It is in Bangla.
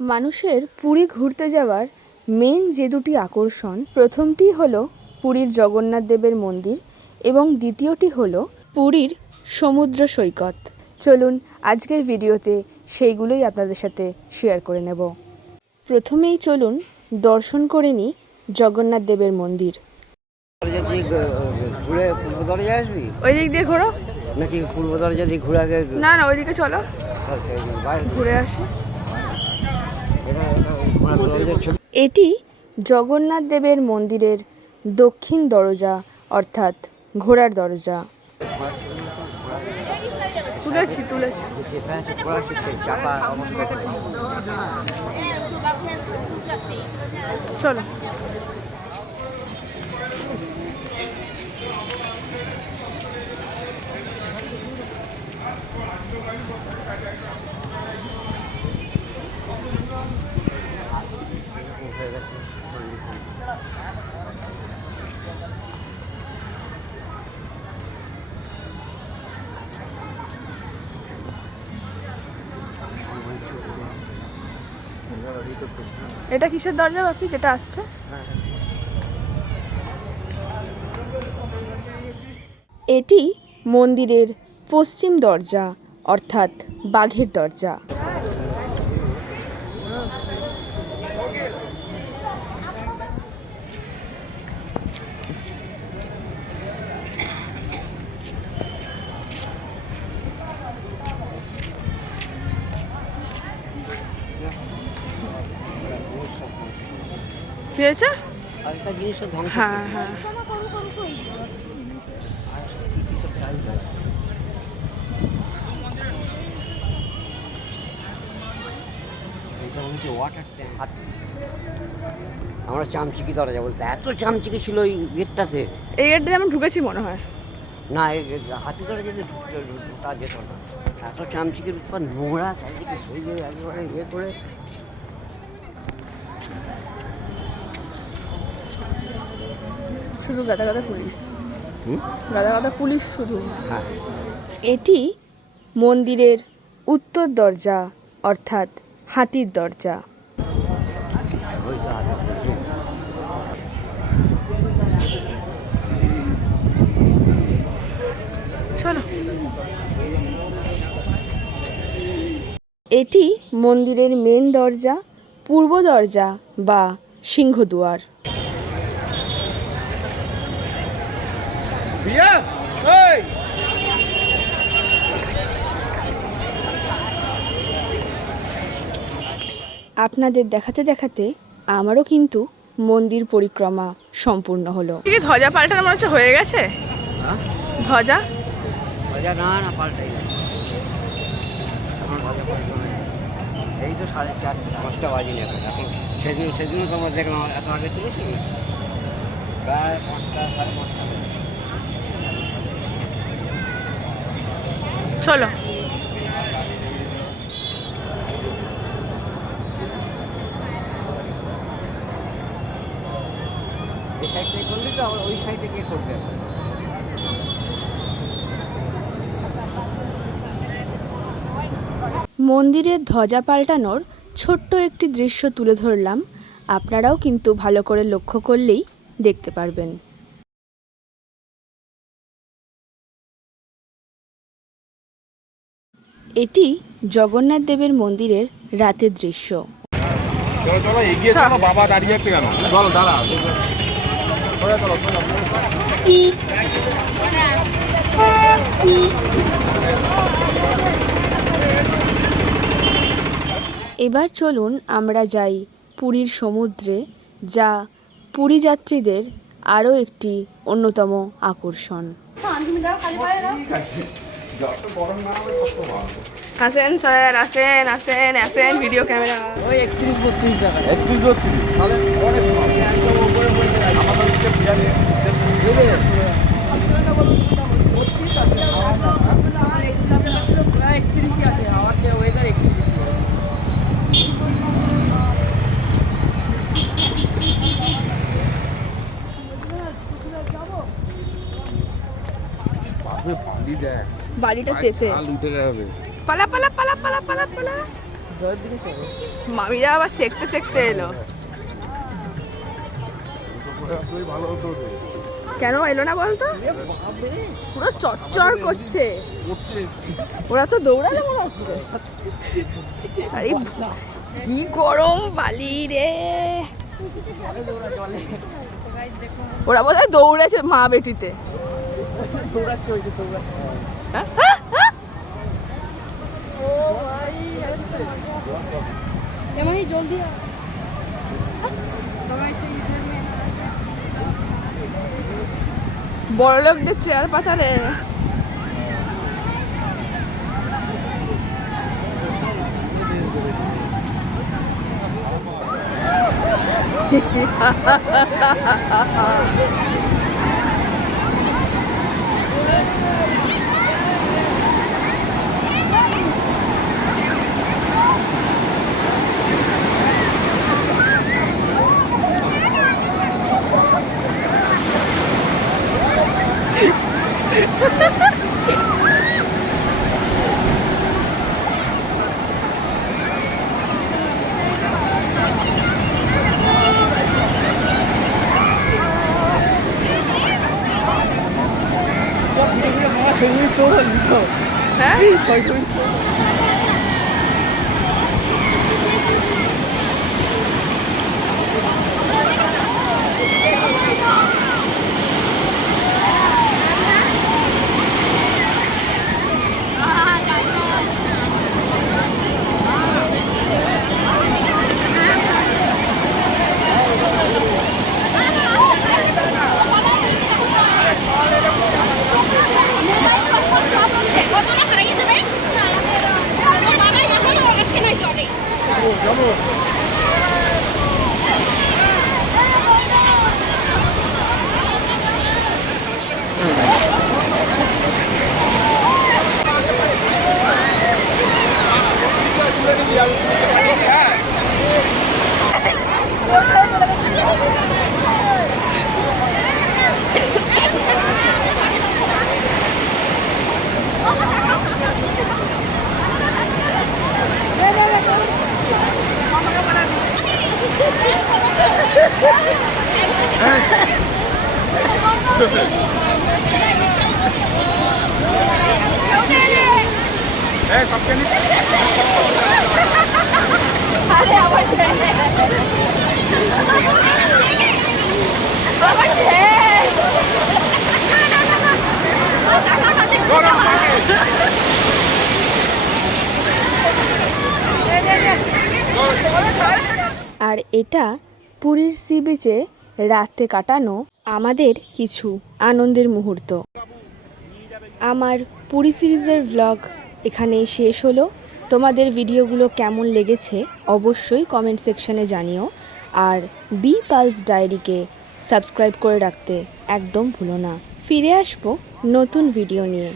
মানুষের পুরী ঘুরতে যাওয়ার মেন যে দুটি আকর্ষণ প্রথমটি হলো পুরীর জগন্নাথ দেবের মন্দির এবং দ্বিতীয়টি হল পুরীর সমুদ্র সৈকত। চলুন আজকের ভিডিওতে সেইগুলোই আপনাদের সাথে শেয়ার করে নেব। প্রথমেই চলুন দর্শন করে নিই জগন্নাথ দেবের মন্দির। ওই দিক দিয়ে ঘোরো। নাকি পূর্ব দরজা দিয়ে ঘুরে না না ওইদিকে চলো। ঘুরে আসি। এটা জগন্নাথ দেবের মন্দিরের দক্ষিণ দরজা অর্থাৎ ঘোড়ার দরজা। তুলেছি চলো। এটা কিসের দরজা বাকি যেটা আসছে? এটি মন্দিরের পশ্চিম দরজা অর্থাৎ বাঘের দরজা। কি হয়েছে আগেকার জিনিসটা হ্যাঁ হ্যাঁ। আমরা চামচিকি দরজা বলতে এত চামচিকি ছিল ওই গেটটাতে। এই গেটটা যেমন ঢুকেছি মনে হয়। না হাতি দরজাতে ঢুকতে ঢোকা যেত না। এত চামচিকির উপর নোংরা চারিদিকে হয়ে যায় একেবারে ইয়ে করে শুধু গাদা গাদা পুলিশ। গাদা গাদা পুলিশ শুধু। হ্যাঁ। এটি মন্দিরের উত্তর দরজা অর্থাৎ হাতির দরজা। চলো। এটি মন্দিরের মেন দরজা পূর্ব দরজা বা সিংহদুয়ার। আপনাদের দেখাতে দেখাতে আমারও কিন্তু মন্দির পরিক্রমা সম্পূর্ণ হলো। কি ধ্বজা পাল্টানো মনে হচ্ছে? হয়ে গেছে? হ্যাঁ? ধ্বজা? ধ্বজা না না পাল্টাই এই তো সাড়ে চার এখন সেদিন সেদিনও তোমার দেখলাম এত আগে চলেছিল প্রায় পাঁচটা সাড়ে পাঁচটা। চলো? মন্দিরের ধ্বজা পাল্টানোর ছোট্ট একটি দৃশ্য তুলে ধরলাম আপনারাও কিন্তু ভালো করে লক্ষ্য করলেই দেখতে পারবেন এটি জগন্নাথ দেবের মন্দিরের রাতের দৃশ্য। এবার চলুন আমরা যাই পুরীর সমুদ্রে, যা পুরী যাত্রীদের আরও একটি অন্যতম আকর্ষণ। আসেন স্যার আসেন আসেন আসেন ভিডিও ক্যামেরা ওই একত্রিশ বত্রিশ টাকা। একত্রিশ বত্রিশ। বালি দেখ বাড়িটা তেতে উঠে যাবে। পালা পালা পালা পালা পালা পালা। মামিরা আবার সেকতে সেকতে এলো। কেন এলো না বলতো? পুরো চচ্চর করছে। ওরা তো দৌড়ালে মনে হচ্ছে। আরে কি গরম বালি রে। ওরা বোধ হয় দৌড়েছে মা বেটিতে। হ্যাঁ? হ্যাঁ? হ্যাঁ? বড় লোকদের চেয়ার পাতা রে Amen. হ্যাঁ কতটা Vamos. আর এটা পুরীর সি বিচে রাতে কাটানো আমাদের কিছু আনন্দের মুহূর্ত। আমার পুরী সিরিজের ব্লগ এখানেই শেষ হলো। তোমাদের ভিডিওগুলো কেমন লেগেছে অবশ্যই কমেন্ট সেকশনে জানিও। আর বি পালস ডায়েরিকে সাবস্ক্রাইব করে রাখতে একদম ভুলো না। ফিরে আসব নতুন ভিডিও নিয়ে।